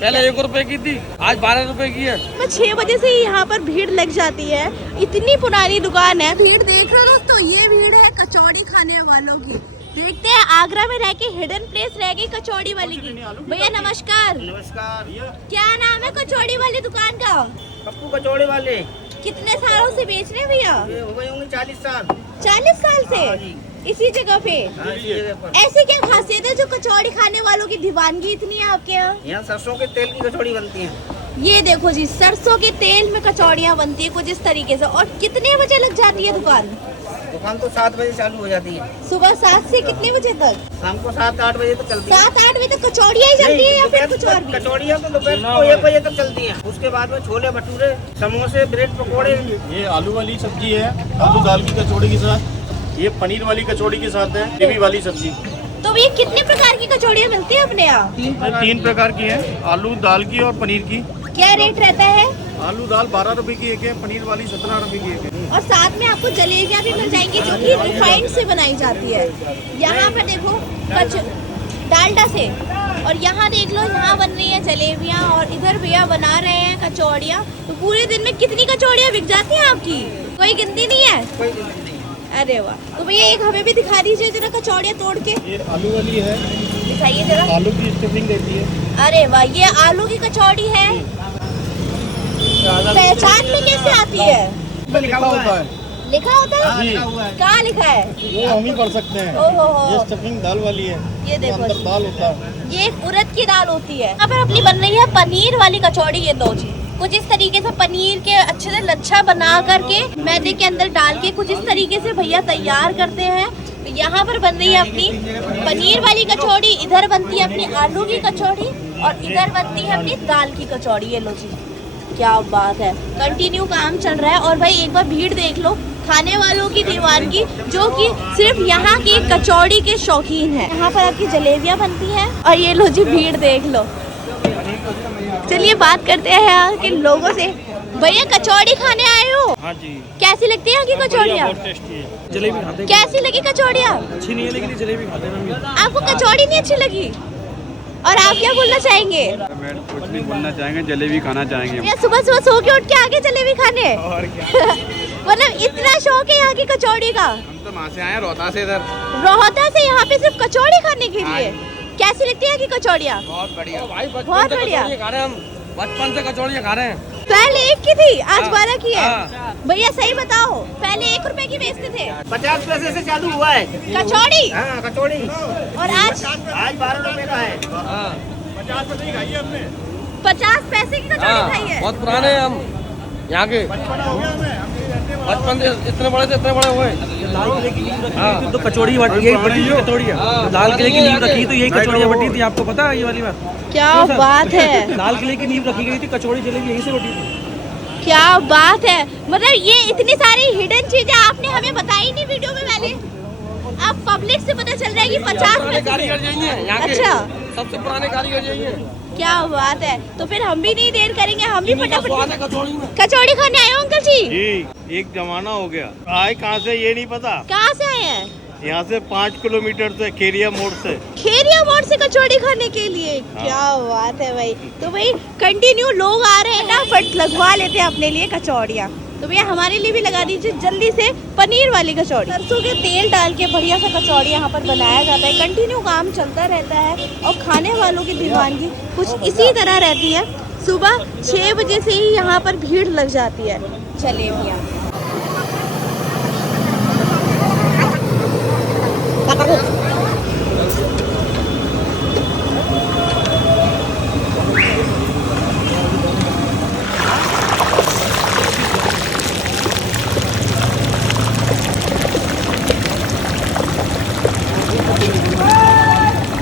पहले 1 रुपए की थी, आज 12 रुपए की है। 6 बजे से ही यहाँ पर भीड़ लग जाती है, इतनी पुरानी दुकान है। भीड़ देख रहे हो तो ये भीड़ है कचौड़ी खाने वालों की। देखते हैं आगरा में रह के हिडन प्लेस रह गई कचौड़ी वाली की। भैया नमस्कार। नमस्कार। क्या नाम है कचौड़ी वाली दुकान का? पप्पू कचौड़े वाले। कितने सालों से बेच रहे हैं भैया? ये हो गए होंगे 40 साल। 40 साल से हाँ जी। इसी जगह पे? हाँ, इसी जगह पर। ऐसी क्या खासियत है जो कचौड़ी खाने वालों की दीवानगी इतनी है आपके यहाँ? यहाँ सरसों के तेल की कचौड़ी बनती है। ये देखो जी, सरसों के तेल में कचौड़ियाँ बनती है कुछ इस तरीके से। और कितने बजे लग जाती है दुकान? दुकान तो 7 बजे चालू हो जाती है। सुबह 7 से कितने बजे तक? शाम को 7-8 बजे तक चलती है। 7-8 बजे तक कचौड़ियाँ ही चलती है या फिर कुछ और भी? कचौड़ियाँ तो दोपहर को 1 बजे तक चलती है। उसके बाद में छोले भटूरे, समोसे, ब्रेड पकौड़े। ये आलू वाली सब्जी है, आलू दाल की कचौड़ी के साथ। ये पनीर वाली कचौड़ी के साथ है, ग्रेवी वाली सब्जी। तो ये कितने प्रकार की कचौड़ियाँ मिलती है अपने यहाँ? 3 प्रकार की है, आलू दाल की और पनीर की। क्या रेट रहता है? आलू दाल 12 रुपए की एक है, पनीर वाली 17 रुपए की एक है। और साथ में आपको जलेबियाँ भी मिल जाएंगी जो कि रिफाइंड से बनाई जाती है। यहाँ पर देखो डालडा से। और यहाँ देख लो, यहाँ बन रही है जलेबियाँ और इधर भैया बना रहे हैं कचौड़ियाँ। तो पूरे दिन में कितनी कचौड़ियाँ बिक जाती हैं आपकी? कोई गिनती नहीं है? कोई नहीं। अरे वाह। तो भैया एक हमें भी दिखा दीजिए जरा कचौड़ियाँ तोड़ के। ये आलू वाली है, दिखाइए जरा। आलू की स्टफिंग रहती है। अरे वाह, ये आलू की कचौड़ी है। पहचान में कैसे आती है? लिखा होता है। लिखा होता है? जी। कहाँ लिखा है? वो हम ही पढ़ सकते हैं। ओहो ये हो। स्टफिंग दाल वाली है, ये देखो अंदर जी। दाल होता है। ये एक उड़द की दाल होती है। यहाँ पर अपनी बन रही है पनीर वाली कचौड़ी। ये लो जी, कुछ इस तरीके से पनीर के अच्छे से लच्छा बना करके मैदे के अंदर डाल के कुछ इस तरीके से भैया तैयार करते हैं। तो यहाँ पर बन रही है अपनी पनीर वाली कचौड़ी, इधर बनती है अपनी आलू की कचौड़ी और इधर बनती है अपनी दाल की कचौड़ी। ये लो जी, क्या बात है। कंटिन्यू काम चल रहा है। और भाई एक बार भीड़ देख लो, खाने वालों की दीवानगी जो कि सिर्फ यहाँ की कचौड़ी के शौकीन है। यहाँ पर आपकी जलेबियाँ बनती हैं और ये लो जी, भीड़ देख लो। चलिए बात करते हैं यहाँ के लोगों से। भैया कचौड़ी खाने आए हो? हाँ जी। कैसी लगती है यहाँ की कचौड़ियाँ? बहुत टेस्टी है। जलेबी खाते कैसी लगी कचौड़ियाँ? अच्छी नहीं है लेकिन जलेबी खाते हैं। आपको कचौड़ी नहीं अच्छी लगी? और आप क्या बोलना चाहेंगे? मैडम कुछ नहीं बोलना चाहेंगे, जलेबी खाना चाहेंगे। भैया सुबह सुबह सो के उठ के आगे जलेबी खाने? और क्या। मतलब इतना शौक है यहाँ की कचौड़ी का? हम तो वहाँ से आए हैं, रोहता से इधर। रोहता से यहाँ पे सिर्फ कचौड़ी खाने के लिए? कैसी लगती है की कचौड़ियाँ? बहुत बढ़िया। भाई बहुत बढ़िया। खा रहे हैं हम, बचपन से कचौड़ियाँ खा रहे हैं। पहले 1 की थी, आज 12 की है। हाँ। भैया सही बताओ, पहले 1 रुपए की बेचते थे 50 पैसे से चालू हुआ है। कचौड़ी? हाँ, कचौड़ी। और आज 12 रुपए का है। 50 पैसे की खाई है हमने। 50 पैसे की कचौड़ी खाई है। बहुत पुराने हैं हम यहाँ के, बचपन से इतने बड़े हुए। लाल किले की नींव हाँ। रखी थी तो कचौड़ी यही बटी थी कचौड़ियाँ। लाल किले की नींव रखी तो यही कचौड़ियाँ बटी थी, आपको पता है ये वाली बात? क्या बात है। लाल किले की नींव रखी गई थी, कचौड़ी जलेबी यहीं से बटी थी। क्या बात है। मतलब ये इतनी सारी हिडन चीजें आपने हमें बताई नहीं वीडियो में पहले। अब पब्लिक से पता चल रहा है कि 50 पुराने कारीगर यही हैं यहाँ के। अच्छा। सबसे पुराने कारीगर यही हैं। क्या बात है। तो फिर हम भी नहीं देर करेंगे, हम भी इन्हीं का स्वाद फटाफट है कचौड़ी में। कचौड़ी खाने आए हो अंकल जी? जी, एक जमाना हो गया। आए कहाँ से ये नहीं पता। कहाँ से आए हैं? यहाँ से 5 किलोमीटर से, खेरिया मोड़ से। खेरिया मोड़ से कचौड़ी खाने के लिए? क्या बात है भाई। तो भाई कंटिन्यू लोग आ रहे हैं ना, फट लगवा लेते हैं अपने लिए कचौड़ियाँ। तो भैया हमारे लिए भी लगा दीजिए जल्दी से पनीर वाली कचौड़ी। सरसों के तेल डाल के बढ़िया सा कचौड़ी यहाँ पर बनाया जाता है। कंटिन्यू काम चलता रहता है और खाने वालों की दीवानगी कुछ इसी तरह रहती है। सुबह 6 बजे से ही यहाँ पर भीड़ लग जाती है। जलेबियाँ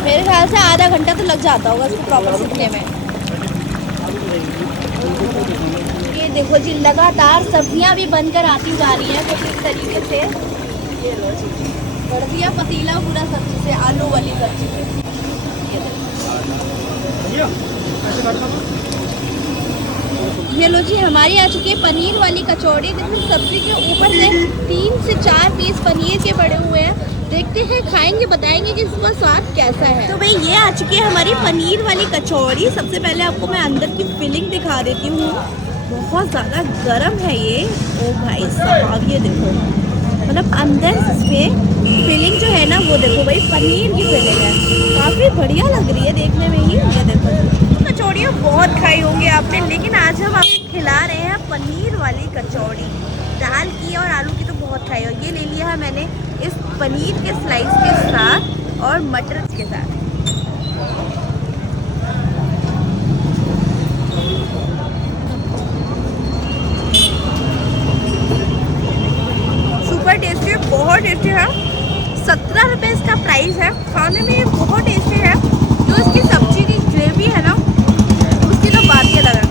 मेरे ख्याल से आधा घंटा तो लग जाता होगा इसको प्रॉपर सीखने में। ये देखो जी, लगातार सब्जियां भी बनकर आती जा रही हैं कुछ इस तरीके से। ये लो जी, भर दिया पतीला पूरा सब्जी से, आलू वाली सब्जी से। ये लो जी, हमारी आ चुकी है पनीर वाली कचौड़ी जिसमें सब्जी के ऊपर से 3 से 4 पीस पनीर के पड़े हुए हैं। देखते हैं, खाएंगे, बताएंगे कि इसका स्वाद कैसा है। तो भाई ये आ चुकी है हमारी पनीर वाली कचौड़ी। सबसे पहले आपको मैं अंदर की फिलिंग दिखा देती हूँ। बहुत ज़्यादा गर्म है ये। ओ भाई साहब ये देखो, मतलब अंदर इसमें फिलिंग जो है ना वो देखो भाई, पनीर की फिलिंग है। काफ़ी बढ़िया लग रही है देखने में ही। ये देखो, कचौड़ियाँ बहुत खाई होंगी आपने, लेकिन आज हम आपको खिला रहे हैं पनीर वाली कचौड़ी। दाल की और आलू की तो बहुत खाई हो। ये ले लिया है मैंने इस पनीर के स्लाइस के साथ और मटर के साथ। सुपर टेस्टी है, बहुत टेस्टी है। 17 रुपये इसका प्राइस है। खाने में ये बहुत टेस्टी है। जो इसकी सब्जी की ग्रेवी है ना, उसकी तो बात ही अलग है।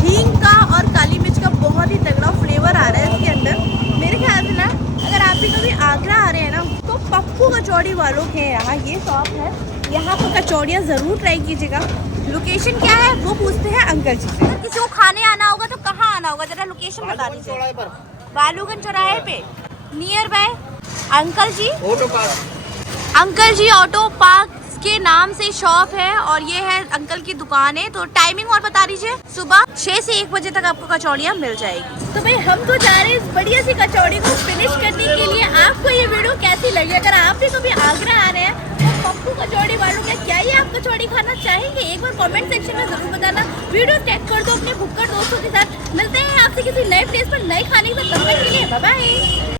हींग का और काली मिर्च का बहुत ही तगड़ा फ्लेवर आ रहा है इसके अंदर। मेरे ख्याल से ना, अगर आप भी कभी आगरा आ रहे हैं ना, तो पप्पू कचौड़ी वालों के यहाँ ये शॉप है। यहाँ पर कचौड़ियाँ ज़रूर ट्राई कीजिएगा। लोकेशन क्या है वो पूछते हैं अंकल जी से। अगर किसी को खाने आना होगा तो कहाँ आना होगा, जरा लोकेशन बता दीजिए। बालूगंज चौराहे पे nearby uncle ji auto park, uncle ji auto park के नाम से शॉप है और ये है अंकल की दुकान है। तो टाइमिंग और बता दीजिए। सुबह 6 से 1 बजे तक आपको कचौड़ियाँ मिल जाएगी। तो भाई हम तो जा रहे हैं इस बढ़िया सी कचौड़ी को फिनिश करने के लिए। आपको ये वीडियो कैसी लगी? अगर आप भी कभी आगरा आ रहे हैं तो पप्पू कचौड़ी वालों का क्या ये आप कचौड़ी खाना चाहेंगे? एक बार कमेंट सेक्शन में जरूर बताना। वीडियो टैग कर दो अपने भुक्कड़ दोस्तों के साथ। मिलते हैं आपसे किसी नए प्लेस पर नए खाने के साथ। तब तक के लिए बाय बाय।